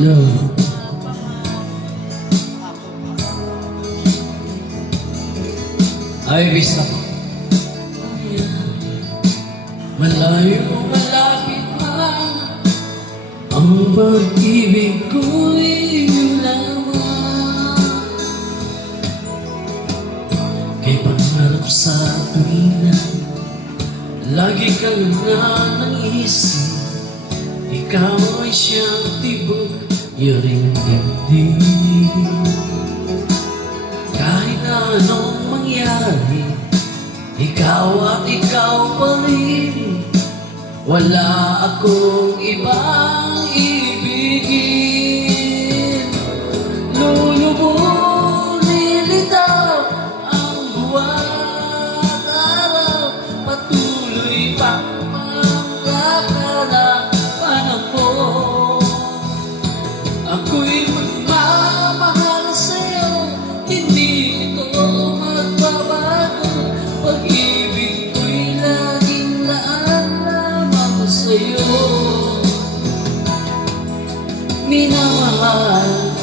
love. Ay, bisa ko. Malayo, malapit man Ang pag-ibig ko'y ulawan Kay pangarap sa tuwinan Lagi kang nanangisip ikaw ay siyang tibok Yaring hindi. Kahit na anong mangyari Ikaw at ikaw pa rin. Wala akong ibang ibigin Ako'y magmamahal sa'yo. Hindi ito magbabago. Pag-ibig ko'y laging laan lamang sa'yo. Minamahal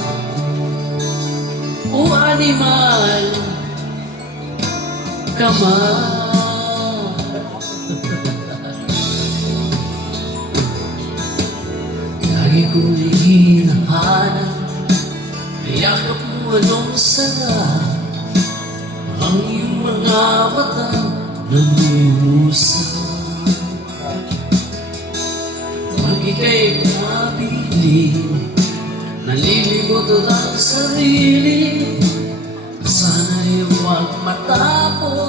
O animal Ka Yakap mo anong sarap Ang iyong mga mata Nangungusap Pag ika'y mabili Nalilimot ang sarili. Sana'y huwag matapos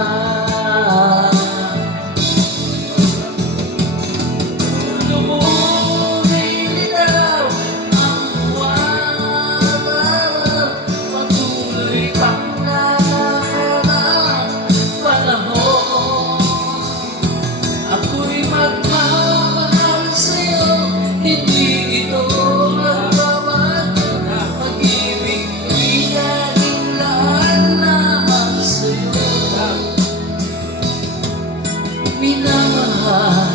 Minamahal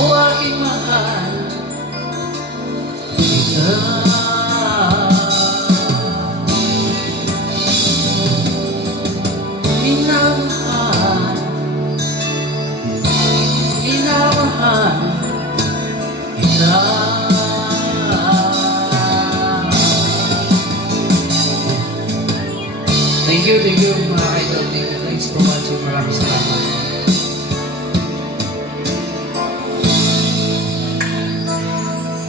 O aking mahal. Kita Thank you, thank you mga idol.